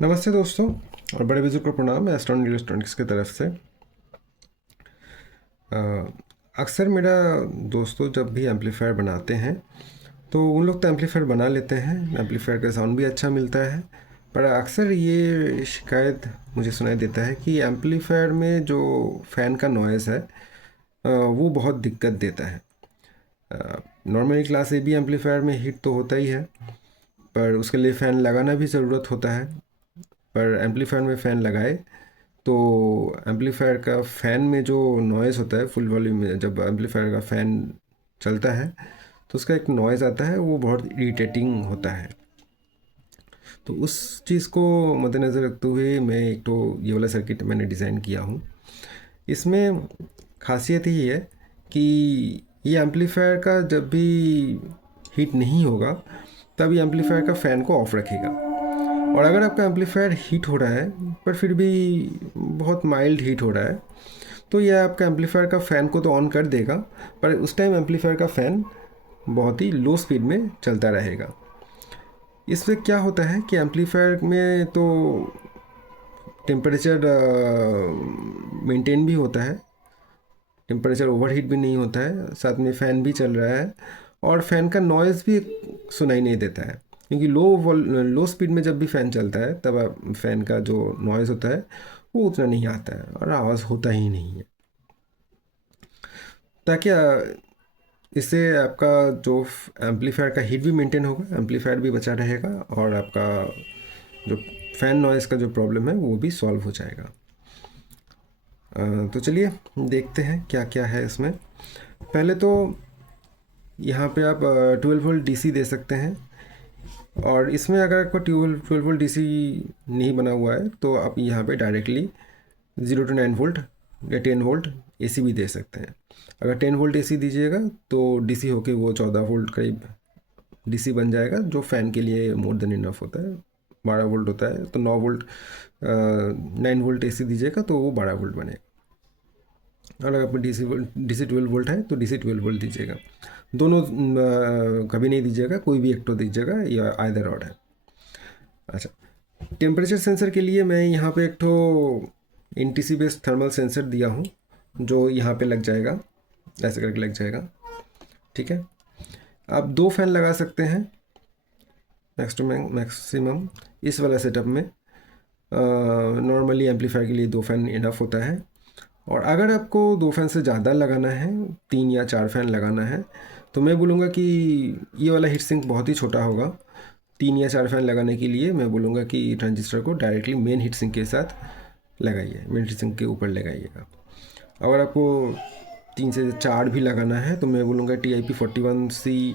नमस्ते दोस्तों और बड़े बुजुर्ग को प्रणाम। एस्ट्रॉन इलेक्ट्रॉनिक्स की तरफ से अ, अक्सर मेरा दोस्तों जब भी एम्पलीफायर बनाते हैं तो उन लोग तो एम्पलीफायर बना लेते हैं, एम्पलीफायर का साउंड भी अच्छा मिलता है। पर अक्सर ये शिकायत मुझे सुनाई देता है कि एम्पलीफायर में जो फ़ैन का नॉइज़ है वो बहुत दिक्कत देता है। Normally class A B amplifier में हीट तो होता ही है, पर उसके लिए फ़ैन लगाना भी ज़रूरत होता है। पर एम्पलीफायर में फ़ैन लगाए तो एम्पलीफायर का फ़ैन में जो नॉइज़ होता है फुल वॉल्यूम में, जब एम्पलीफायर का फ़ैन चलता है तो उसका एक नॉइज़ आता है, वो बहुत इरिटेटिंग होता है। तो उस चीज़ को मद्देनज़र रखते हुए मैं एक तो ये वाला सर्किट मैंने डिज़ाइन किया हूँ। इसमें खासियत ये है कि ये एम्पलीफायर का जब भी हीट नहीं होगा तब ये एम्पलीफायर का फ़ैन को ऑफ रखेगा। और अगर आपका एम्पलीफायर हीट हो रहा है पर फिर भी बहुत माइल्ड हीट हो रहा है तो यह आपका एम्पलीफायर का फ़ैन को तो ऑन कर देगा, पर उस टाइम एम्पलीफायर का फ़ैन बहुत ही लो स्पीड में चलता रहेगा। इससे क्या होता है कि एम्पलीफायर में तो टेम्परेचर मेंटेन भी होता है, टेम्परेचर ओवरहीट भी नहीं होता है, साथ में फ़ैन भी चल रहा है और फ़ैन का नॉइज़ भी सुनाई नहीं देता है। क्योंकि लो स्पीड में जब भी फ़ैन चलता है तब फ़ैन का जो नॉइज़ होता है वो उतना नहीं आता है और आवाज़ होता ही नहीं है। ताकि इससे आपका जो एम्पलीफायर का हीट भी मेंटेन होगा, एम्पलीफायर भी बचा रहेगा और आपका जो फ़ैन नॉइज़ का जो प्रॉब्लम है वो भी सॉल्व हो जाएगा। तो चलिए देखते हैं क्या क्या है इसमें। पहले तो यहाँ पे आप 12 वोल्ट डीसी दे सकते हैं, और इसमें अगर आपका 12 वोल्ट डीसी नहीं बना हुआ है तो आप यहाँ पे डायरेक्टली 0 to 9 वोल्ट या 10 वोल्ट एसी भी दे सकते हैं। अगर 10 वोल्ट एसी दीजिएगा तो डीसी होके वो 14 वोल्ट करीब डीसी बन जाएगा, जो फ़ैन के लिए मोर देन इनफ होता है। 12 वोल्ट होता है तो 9 वोल्ट 9 वोल्ट एसी दीजिएगा तो वो 12 वोल्ट बनेगा। और अगर आपको डीसी 12 वोल्ट है तो डीसी 12 वोल्ट दीजिएगा। दोनों कभी नहीं दीजिएगा, कोई भी एक तो दीजिएगा, या आइदर और है। अच्छा, टेम्परेचर सेंसर के लिए मैं यहाँ पे एक तो एनटीसी बेस्ड थर्मल सेंसर दिया हूँ, जो यहाँ पे लग जाएगा, ऐसे करके लग जाएगा। ठीक है, आप 2 फैन लगा सकते हैं मैक्सिमम इस वाला सेटअप में। नॉर्मली एम्पलीफायर के लिए 2 फैन इनफ होता है। और अगर आपको 2 फैन से ज़्यादा लगाना है, 3 या 4 फैन लगाना है, तो मैं बोलूँगा कि ये वाला हीट सिंक बहुत ही छोटा होगा। 3 या 4 फैन लगाने के लिए मैं बोलूँगा कि ट्रांजिस्टर को डायरेक्टली मेन हीट सिंक के साथ लगाइए, मेन हीट सिंक के ऊपर लगाइएगा। अगर आपको 3 से 4 भी लगाना है तो मैं बोलूँगा TIP41C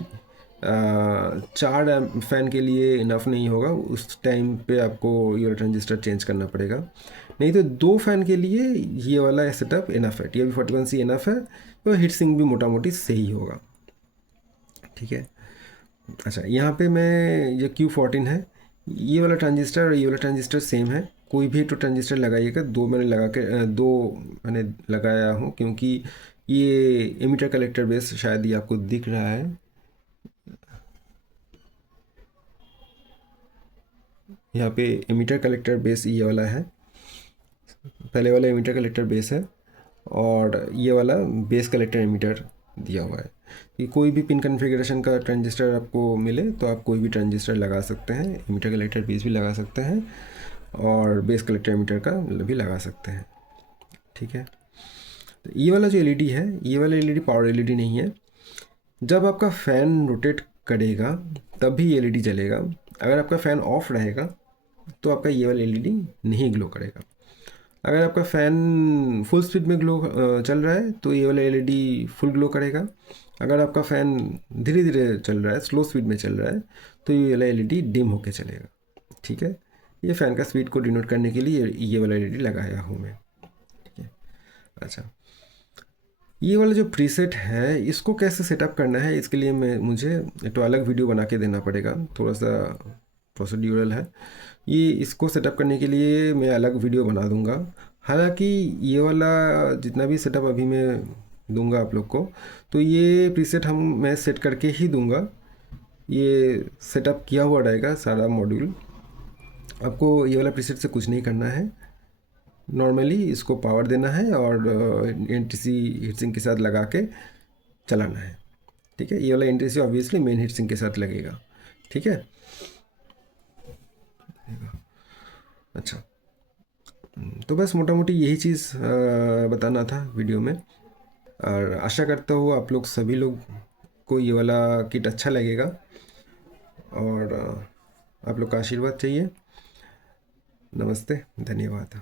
4 फैन के लिए इनफ नहीं होगा, उस टाइम पे आपको ये ट्रांजिस्टर चेंज करना पड़ेगा। नहीं तो 2 फैन के लिए ये वाला सेटअप इनफ है, TIP41C इनफ है, तो हीट सिंक भी मोटा मोटी सही होगा। ठीक है। अच्छा, यहाँ पे मैं ये Q14 है, ये वाला ट्रांजिस्टर और ये वाला ट्रांजिस्टर सेम है। कोई भी तो ट्रांजिस्टर लगाइएगा, दो मैंने लगाया हूँ क्योंकि ये एमिटर कलेक्टर बेस शायद ये आपको दिख रहा है। यहाँ पे एमिटर कलेक्टर बेस ये वाला है, पहले वाला एमिटर कलेक्टर बेस है और ये वाला बेस कलेक्टर एमिटर दिया हुआ है। कि कोई भी पिन कन्फिग्रेशन का ट्रांजिस्टर आपको मिले तो आप कोई भी ट्रांजिस्टर लगा सकते हैं, एमिटर कलेक्टर बेस भी लगा सकते हैं और बेस कलेक्टर एमिटर का भी लगा सकते हैं। ठीक है, तो ये वाला जो एलईडी है, ये वाला एलईडी पावर एलईडी नहीं है। जब आपका फ़ैन रोटेट करेगा तब भी एलईडी जलेगा। अगर आपका फ़ैन ऑफ रहेगा तो आपका ये वाला एलईडी नहीं ग्लो करेगा। अगर आपका फ़ैन फुल स्पीड में चल रहा है तो ये वाला एलईडी फुल ग्लो करेगा। अगर आपका फ़ैन धीरे धीरे चल रहा है, स्लो स्पीड में चल रहा है, तो ये वाला एलईडी डिम होके चलेगा। ठीक है, ये फ़ैन का स्पीड को डिनोट करने के लिए ये वाला एलईडी लगाया हूँ मैं। ठीक है। अच्छा, ये वाला जो प्रीसेट है इसको कैसे सेटअप करना है, इसके लिए मुझे एक तो अलग वीडियो बना के देना पड़ेगा, थोड़ा सा प्रोसीड्यूरल है ये। इसको सेटअप करने के लिए मैं अलग वीडियो बना दूंगा। हालांकि ये वाला जितना भी सेटअप अभी मैं दूंगा आप लोग को, तो ये प्रीसेट मैं सेट करके ही दूंगा। ये सेटअप किया हुआ रहेगा सारा मॉड्यूल, आपको ये वाला प्रीसेट से कुछ नहीं करना है, नॉर्मली इसको पावर देना है और NTC हीट सिंक के साथ लगा के चलाना है। ठीक है, ये वाला NTC obviously main heat sink के साथ लगेगा। ठीक है, अच्छा। तो बस मोटा मोटी यही चीज़ बताना था वीडियो में, और आशा करता हूँ आप लोग सभी लोग को ये वाला किट अच्छा लगेगा, और आप लोग का आशीर्वाद चाहिए। नमस्ते, धन्यवाद।